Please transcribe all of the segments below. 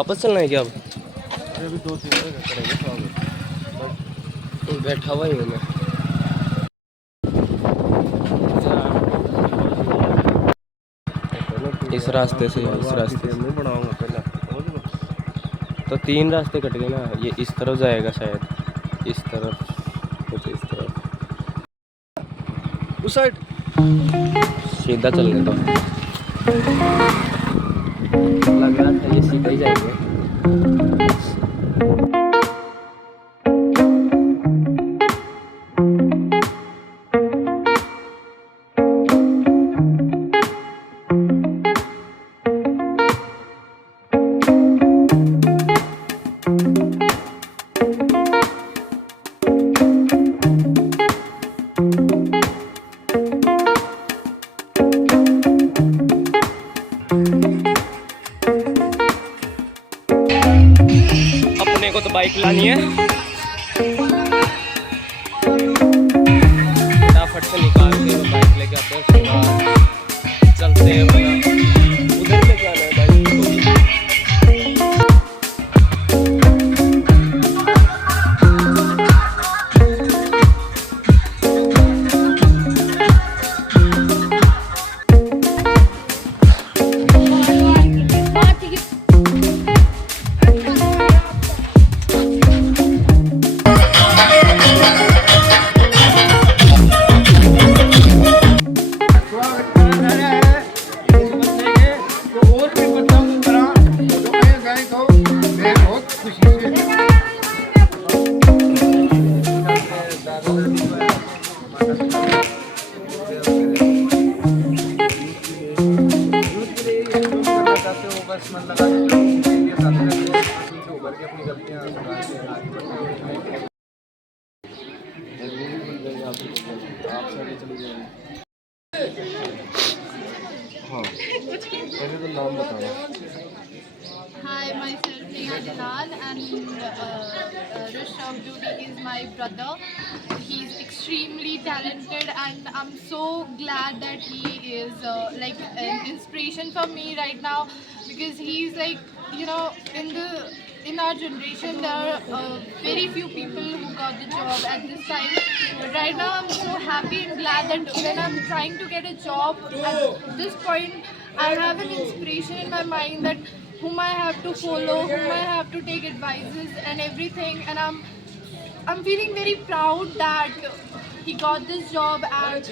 वापस चलना है क्या अब? अभी 2-3 जगह करेंगे तो बैठा हुआ ही हूँ मैं। इस रास्ते से, इस रास्ते से नहीं बढ़ाऊंगा पहले तो 3 रास्ते कट गए ना। ये इस तरफ जाएगा शायद, इस तरफ, कुछ इस तरफ, उस साइड सीधा चलने दो। लग रहा था ये सीधा ही जाएंगे। अपने को तो बाइक लानी है, फटाफट से निकाल के वो बाइक लेके आते हैं, उसके बाद चलते हैं अपना। उधर लेके आना है बाइक को। हाँ, पहले तो नाम बताना। Hi, myself Neha Jalal, and Rishabh Dudi is my brother. He's extremely talented, and I'm so glad that he is like an inspiration for me right now, because he's like, you know, in our generation there are very few people who got the job at this time. But right now I'm so happy and glad that when I'm trying to get a job at this point, I have an inspiration in my mind that whom I have to follow, whom I have to take advices and everything, and I'm feeling very proud that he got this job, and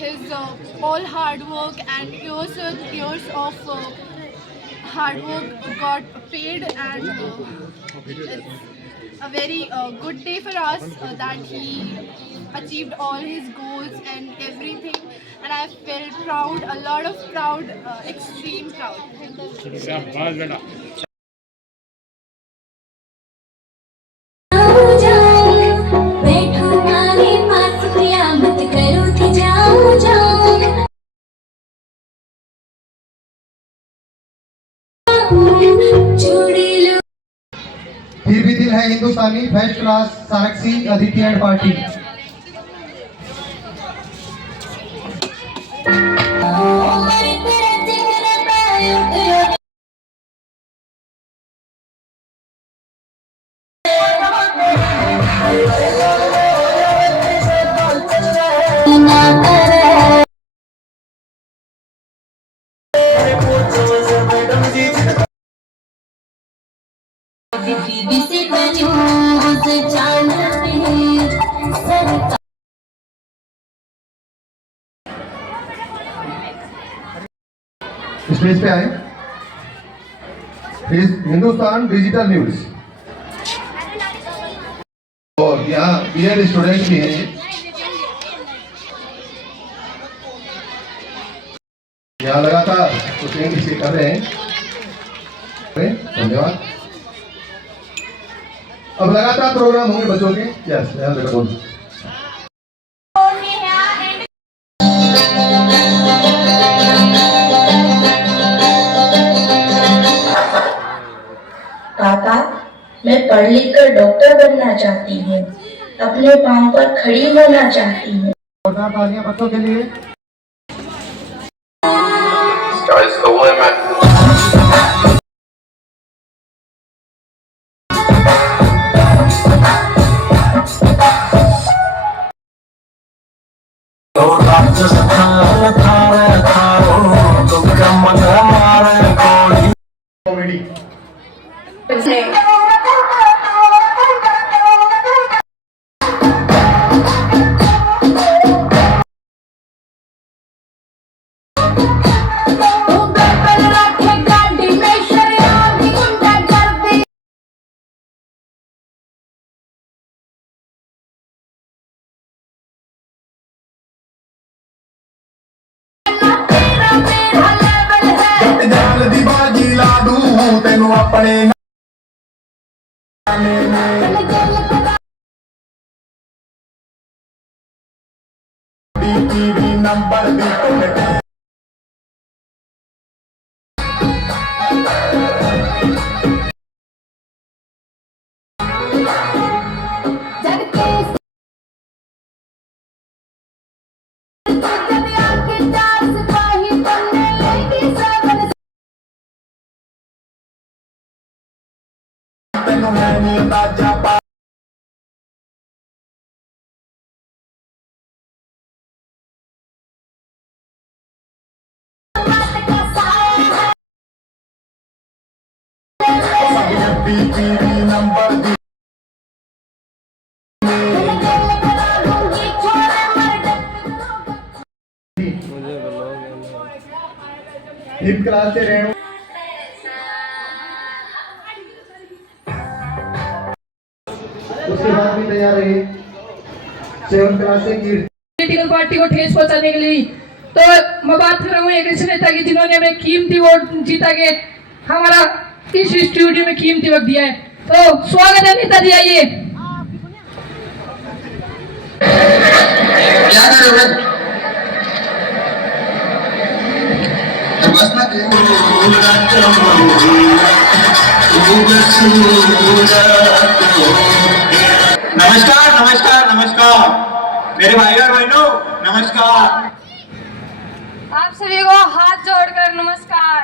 his all hard work and years of hard work got paid, and it's a very good day for us that he achieved all his goals and everything, and I felt proud, a lot of proud, extreme proud. फिर Bhi Dil Hai Hindustani, first class, Sarakshi, Aditi and party. Stage पे आए। Hindustan digital news, और यहाँ BEd student भी हैं, यहाँ लगातार coaching इसे कर रहे हैं। धन्यवाद। अब लगातार प्रोग्राम होंगे बच्चों के। यस, ध्यान रखो। पापा, मैं पढ़ लिख कर डॉक्टर बनना चाहती हूँ, अपने पांव पर खड़ी होना चाहती हूँ। बच्चों के लिए Sky's the limit. कॉमेडी ਜਾਲ ਦੀ ਬਾਜੀ ਲਾ ਦੂੰ ਤੈਨੂੰ ਆਪਣੇ ਟੀਵੀ ਨੰਬਰ ਦੀ ਟੁੱਟ ਤੈਨੂੰ ਹੈ ਨੀ ਅੰਦਾਜ਼ਾ ਪਾ ਟੀਵੀ ਨੰਬਰ ਦੀ मुझे ब्लॉग फिफ्थ क्लास से रेणु उसके बाद भी तैयार रही सेवन क्लास से कीर्ति पॉलिटिकल पार्टी को ठेस पहुंचाने के लिए। तो मैं बात कर रहा हूँ एक ऐसे नेता की जिन्होंने हमें कीमती वोट जीता के हमारा इस स्टूडियो में कीमती वक्त दिया है। तो स्वागत है नेताजी, आइए। क्या करोगे नमस्कार नमस्कार नमस्कार मेरे भाई और बहनों नमस्कार। आप सभी को हाथ जोड़कर नमस्कार।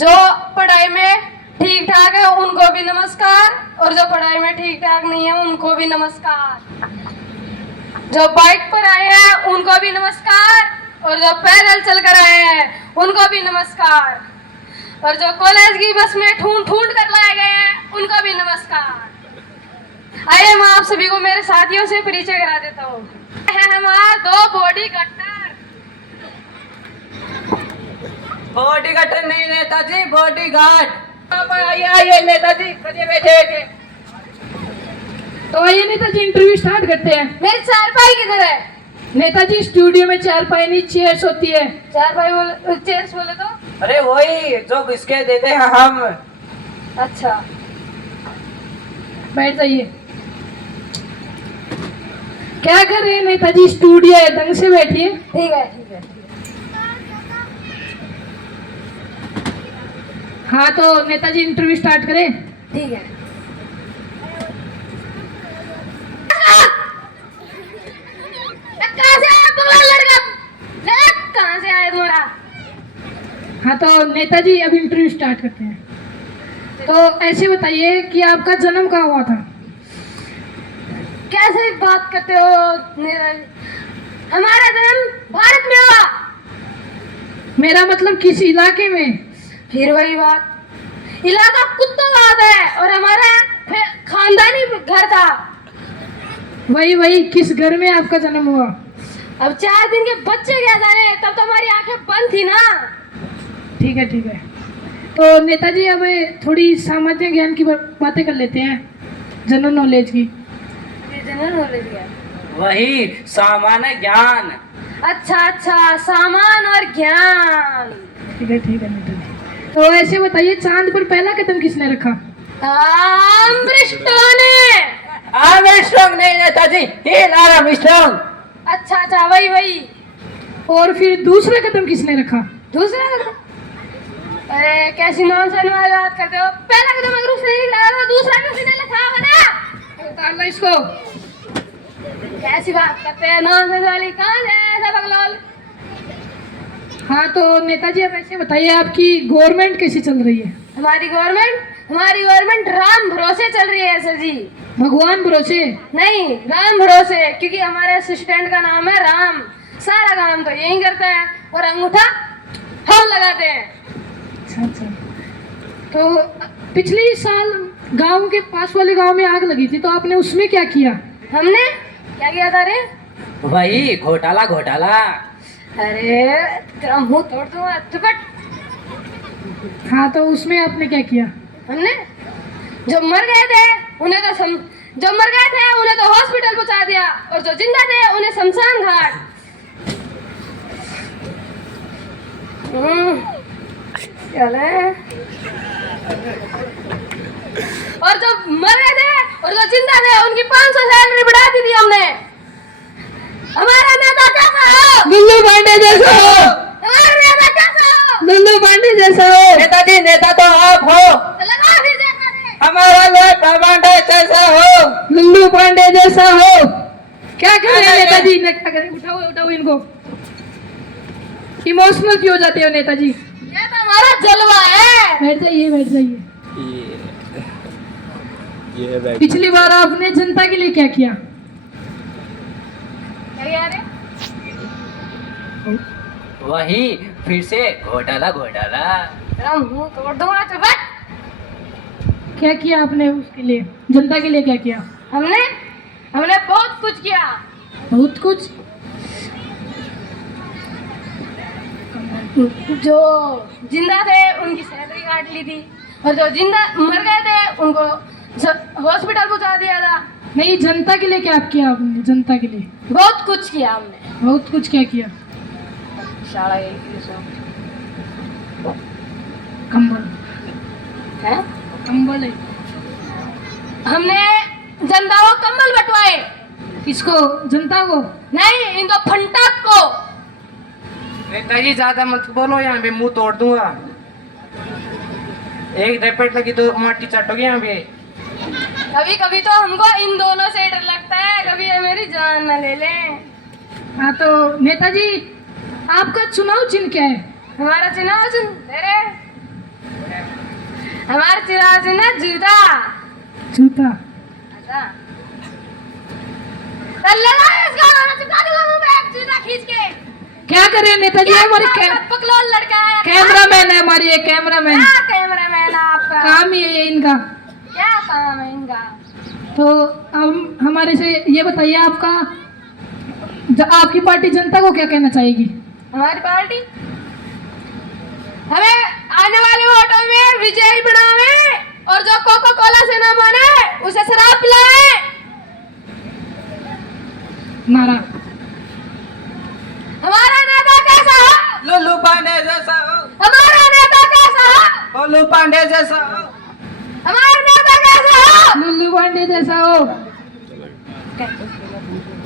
जो पढ़ाई में ठीक ठाक है उनको भी नमस्कार, और जो पढ़ाई में ठीक ठाक नहीं है उनको भी नमस्कार। जो बाइक पर आए हैं उनको भी नमस्कार, और जो पैदल चल कर आए हैं उनको भी नमस्कार, और जो कॉलेज की बस में ढूंढ ढूंढ कर लाए गए हैं उनको भी नमस्कार। आइए मैं आप सभी को मेरे साथियों से परिचय करा देता हूँ। हमारे दो बॉडी गटर नहीं नेताजी, बॉडी गार्ड। आइए आइए नेताजी, बैठे बैठे। तो आइए नेताजी, इंटरव्यू स्टार्ट करते हैं। मेरी चारपाई किधर है? नेताजी स्टूडियो में चारपाई नहीं चेयर्स होती है। चारपाई बोले, चेयर्स बोले तो? अरे वही जो घिसके देते हैं हम। अच्छा बैठ जाइए। क्या कर रहे हैं नेताजी, स्टूडियो है, ढंग से बैठिए। ठीक है ठीक है। हाँ तो नेताजी इंटरव्यू स्टार्ट करें। ठीक है। कहाँ से आया तुम्हारा लड़का? कहाँ से आया तुम्हारा? हाँ तो नेताजी अब इंटरव्यू स्टार्ट करते हैं। तो ऐसे बताइए कि आपका जन्म कहाँ हुआ था? कैसे बात करते हो नीरज? हमारा जन्म भारत में हुआ। मेरा मतलब किस इलाके में? फिर वही बात, इलाका कुत्ताबाद है और हमारा खानदानी घर था। वही किस घर में आपका जन्म हुआ? अब 4 दिन के बच्चे क्या जाने, तब तो हमारी आंखें बंद थी ना। ठीक है। तो नेताजी अब थोड़ी सामान्य ज्ञान की बातें कर लेते हैं, जनरल नॉलेज की। ये जनरल नॉलेज क्या है? वही सामान्य ज्ञान। अच्छा, सामान और ज्ञान। ठीक है नेताजी। तो ऐसे बताइए, चांद पर पहला कदम किसने रखा? आर्मस्ट्रांग नहीं नेताजी, नील आर्मस्ट्रांग। अच्छा वही। और फिर दूसरा कदम किसने रखा? दूसरा कदम? अरे कैसी नॉनसेंस वाली बात करते हो। पहला कदम अगर उसने नहीं लगा तो दूसरा किसी ने लिखा होगा ना। उतारना इसको। कैसी बात करते हैं, नॉनसेंस वाली। कहाँ से ऐसा बगलौल? हाँ तो नेताजी अब ऐसे बताइए, आपकी गवर्नमेंट कैसी चल रही है? हमारी गवर्नमेंट राम भरोसे चल रही है सर जी। भगवान भरोसे? नहीं, राम भरोसे, क्योंकि हमारे असिस्टेंट का नाम है राम। सारा काम तो यही करते हैं और अंगूठा हम लगाते हैं। अच्छा। तो पिछले साल गांव के पास वाले गांव में आग लगी थी, तो आपने उसमें क्या किया? हमने क्या किया था रे? वही घोटाला घोटाला। अरे तेरा मुंह तोड़ दूंगा, चुपट। हाँ, तो उसमें आपने क्या किया? हमने जो मर गए थे उन्हें तो जो मर गए थे उन्हें तो हॉस्पिटल पहुंचा दिया और जो जिंदा थे उन्हें शमशान घाट। चले। और जो मर गए थे और जो जिंदा थे उनकी 500 सैलरी बढ़ा दी थी हमने। हमारा नेता कैसा हो? लल्लू पांडे जैसा हो। हमारा नेता कैसा हो? लल्लू पांडे जैसा हो। नेताजी नेता तो आप हो। तो लगा फिर देखा रे। हमारा नेता पांडे जैसा हो। लल्लू पांडे जैसा हो। क्या करें नेताजी ने, क्या करें? उठाओ उठाओ इनको। इमोशनल क्यों हो जाते हो नेताजी? ये तो हमारा जलवा है। बैठ जाइए, बैठ जाइए। ये बैग पिछली बार आपने जनता के लिए क्या किया? क्या किया रे? वही फिर से घोटाला घोटाला। तेरा मुंह तोड़ दूंगा, चुपट। क्या किया आपने उसके लिए, जनता के लिए क्या किया? हमने बहुत कुछ किया। बहुत कुछ। जो जिंदा थे उनकी सैलरी काट ली थी और जो जिंदा मर गए थे उनको हॉस्पिटल पहुंचा दिया था। नहीं, जनता के लिए क्या किया आपने? जनता के लिए बहुत कुछ किया हमने। बहुत कुछ क्या किया? शाला गई थी सो। कंबल है? कंबल है। हमने जनता को कंबल बंटवाए। किसको? जनता को? नहीं, इनको फंटक को। नेताजी ज्यादा मत बोलो, यहाँ पे मुंह तोड़ दूंगा। एक रेपेट लगी तो माटी चटोगी यहाँ पे। कभी कभी तो हमको इन दोनों से डर लगता है, कभी ये मेरी जान न ले ले। हाँ, तो नेताजी आपका चुनाव चिन्ह क्या है? हमारा चुनाव चिन्ह तेरे, हमारा चुनाव चिन्ह है जूता। जूता। अच्छा, चल लगा इसका, चिपका दूंगा मुंह पे एक जूता खींच के। क्या करें नेताजी? हमारे पकलोल लड़का है, कैमरामैन है, हमारी एक कैमरामैन। क्या कैमरामैन आपका? काम ही है इनका। क्या काम है इनका? तो हम हमारे से ये बताइए, आपकी पार्टी जनता को क्या कहना चाहेगी? हमारी पार्टी हमें आने वाले वोटों में विजयी बनावे और जो कोको कोला से ना माने उसे शराब पिलाए। नारा। हमारा नेता कैसा हो? लल्लू पांडे जैसा हो। हमारा नेता कैसा हो? लल्लू पांडे जैसा हो। हमारा नेता कैसा हो? लल्लू पांडे जैसा हो।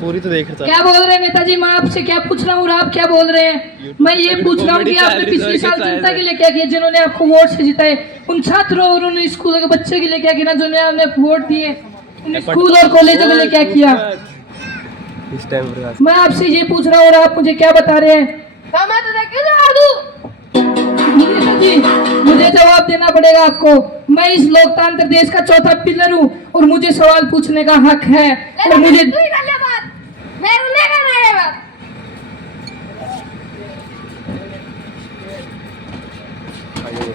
पूरी तो देख रहा क्या बोल रहे हैं नेताजी? मैं आपसे क्या पूछ रहा हूँ और आप क्या बोल रहे हैं? मैं ये पूछ रहा हूँ कि आपने पिछले साल जनता के लिए क्या किया, जिन्होंने आपको वोट से जिताए? उन छात्रों और उन स्कूलों के बच्चे के लिए क्या किया, जिन्होंने आपने वोट दिए? उन स्कूल और कॉलेजों के लिए क्या किया? इस टाइम पर मैं आपसे ये पूछ रहा हूँ और आप मुझे क्या बता रहे हैं? तो मैं तुझे क्यों जवाब दूं? नेताजी, मुझे जवाब देना पड़ेगा आपको। मैं इस लोकतांत्रिक देश का चौथा पिलर हूँ और मुझे सवाल पूछने का हक है। और मुझे तू ही कर ले बात, मैं उन्हें करना है बात।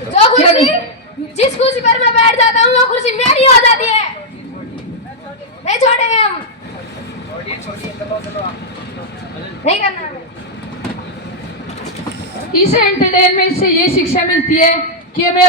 जो कुर्सी, जिस कुर्सी पर मैं बैठ जाता हूँ वो कुर्सी मेरी हो जाती है। नहीं छोड़ेंगे हम, नहीं करना हमें। इस एंटरटेनमेंट से ये शिक्षा मिलती है कि हमें